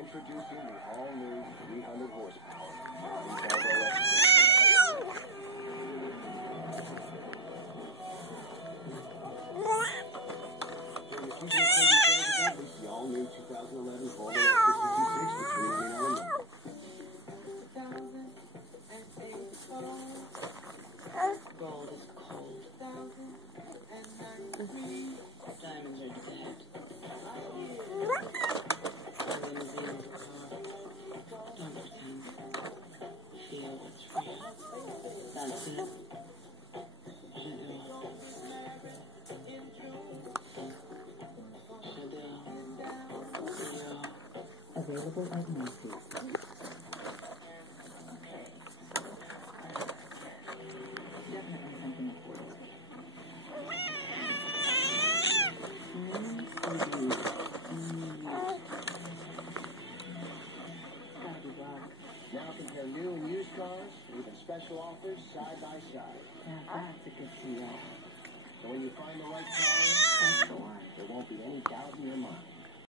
Introducing the all-new 300 horsepower. The all-new 2011 Volvo F-56 between Gold is cold. Diamonds are dead. The limousine of the car. Don't pretend. Feel what's real. That's it. Available at Macy's. Definitely something affordable. Gotta be rock. Now compare new and used cars, even special offers side by side. Now that's a good see-all.